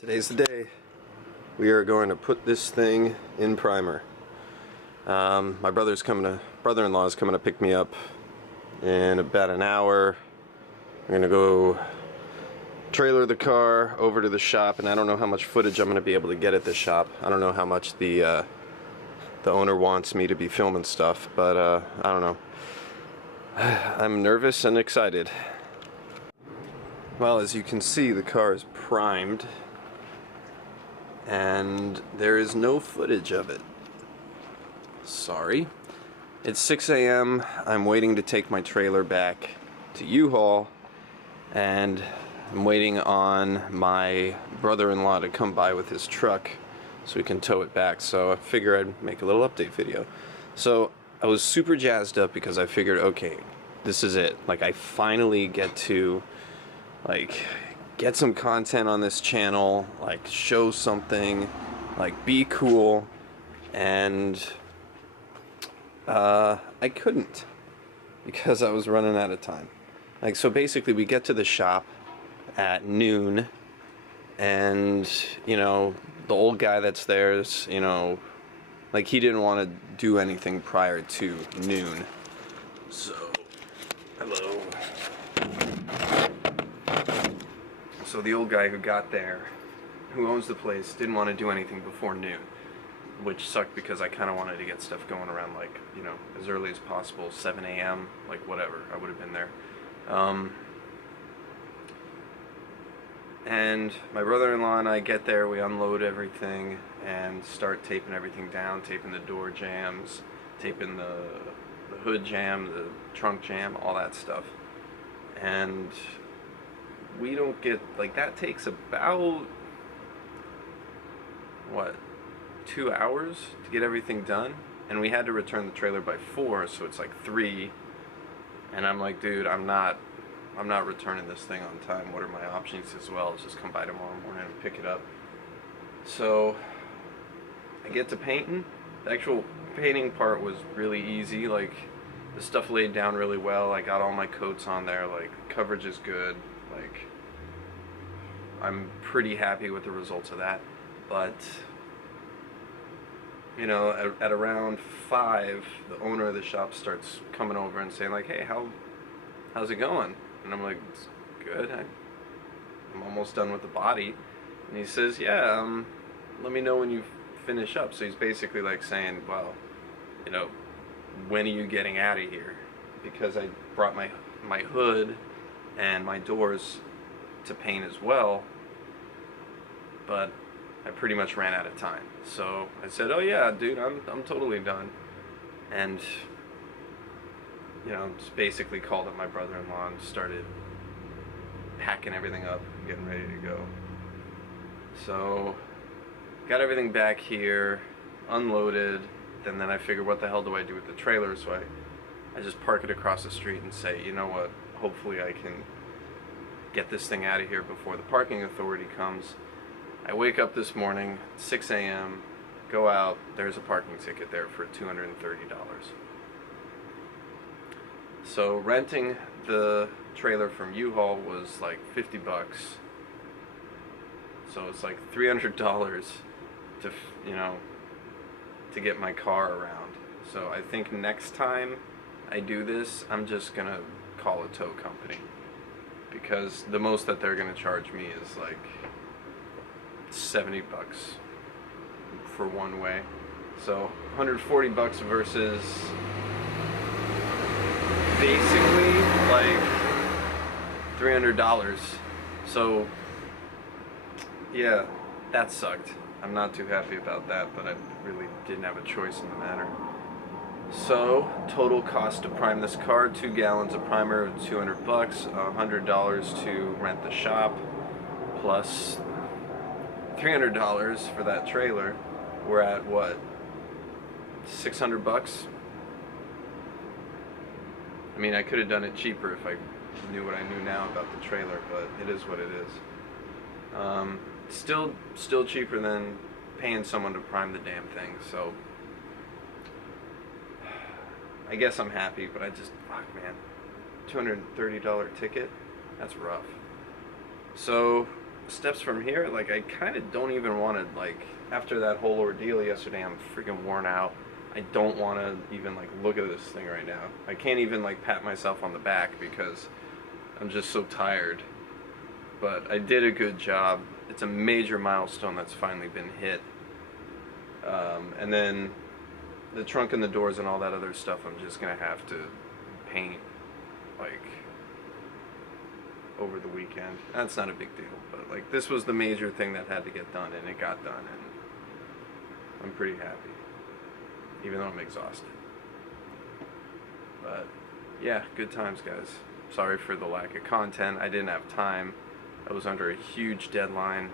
Today's the day. We are going to put this thing in primer. My brother-in-law is coming to pick me up in about an hour. We're gonna go trailer the car over to the shop, and I don't know how much footage I'm gonna be able to get at the shop. I don't know how much the owner wants me to be filming stuff, but I don't know. I'm nervous and excited. Well, as you can see, the car is primed, and there is no footage of it. Sorry. It's 6 a.m. I'm waiting to take my trailer back to U-Haul, and I'm waiting on my brother-in-law to come by with his truck so we can tow it back. So I figured I'd make a little update video. So I was super jazzed up because I figured, okay, this is it. Like, I finally get to get some content on this channel, like show something, like be cool, and I couldn't because I was running out of time. Like, so basically we get to the shop at noon, and you know, the old guy that's there is, you know, like, he didn't want to do anything prior to noon. So hello. So the old guy who got there, who owns the place, didn't want to do anything before noon, which sucked because I kind of wanted to get stuff going around, like, you know, as early as possible, 7 a.m., like whatever, I would have been there. And my brother-in-law and I get there, we unload everything and start taping everything down, taping the door jams, taping the hood jam, the trunk jam, all that stuff. And we don't get, like, that takes about, what, 2 hours to get everything done, and we had to return the trailer by 4, so it's like 3, and I'm like, dude, I'm not returning this thing on time. What are my options? As well as just come by tomorrow morning and pick it up. So I get to painting. The actual painting part was really easy. Like, the stuff laid down really well. I got all my coats on there. Like, coverage is good. Like, I'm pretty happy with the results of that. But you know, at around 5, the owner of the shop starts coming over and saying, like, hey, how's it going? And I'm like, it's good. I'm almost done with the body. And he says, yeah, let me know when you finish up. So he's basically like saying, well, you know, when are you getting out of here? Because I brought my hood and my doors to paint as well, but I pretty much ran out of time. So I said, oh yeah, dude, I'm totally done. And you know, just basically called up my brother-in-law and started packing everything up and getting ready to go. So got everything back here, unloaded, and then I figured, what the hell do I do with the trailer? So I just park it across the street and say, you know what, hopefully I can get this thing out of here before the parking authority comes. I wake up this morning, 6 a.m., go out, there's a parking ticket there for $230. So renting the trailer from U-Haul was like 50 bucks. So it's like $300 to, you know, to get my car around. So I think next time I do this, I'm just gonna call a tow company, because the most that they're gonna charge me is like 70 bucks for one way. So 140 bucks versus basically like $300. So yeah, that sucked. I'm not too happy about that, but I really didn't have a choice in the matter. So total cost to prime this car, 2 gallons of primer, 200 bucks, $100 to rent the shop, plus $300 for that trailer. We're at what, 600 bucks? I mean, I could have done it cheaper if I knew what I knew now about the trailer, but it is what it is. Still cheaper than paying someone to prime the damn thing, so I guess I'm happy, but I just, fuck man, $230 ticket, that's rough. So steps from here, like, I kind of don't even want to, like, after that whole ordeal yesterday, I'm freaking worn out. I don't want to even, like, look at this thing right now. I can't even, like, pat myself on the back because I'm just so tired. But I did a good job. It's a major milestone that's finally been hit. And then the trunk and the doors and all that other stuff, I'm just going to have to paint, like, over the weekend. That's not a big deal, but, like, this was the major thing that had to get done, and it got done, and I'm pretty happy, even though I'm exhausted. But yeah, good times, guys. Sorry for the lack of content. I didn't have time. I was under a huge deadline,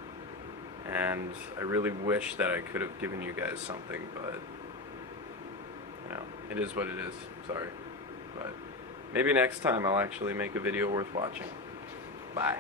and I really wish that I could have given you guys something, but you know, it is what it is. Sorry. But maybe next time I'll actually make a video worth watching. Bye.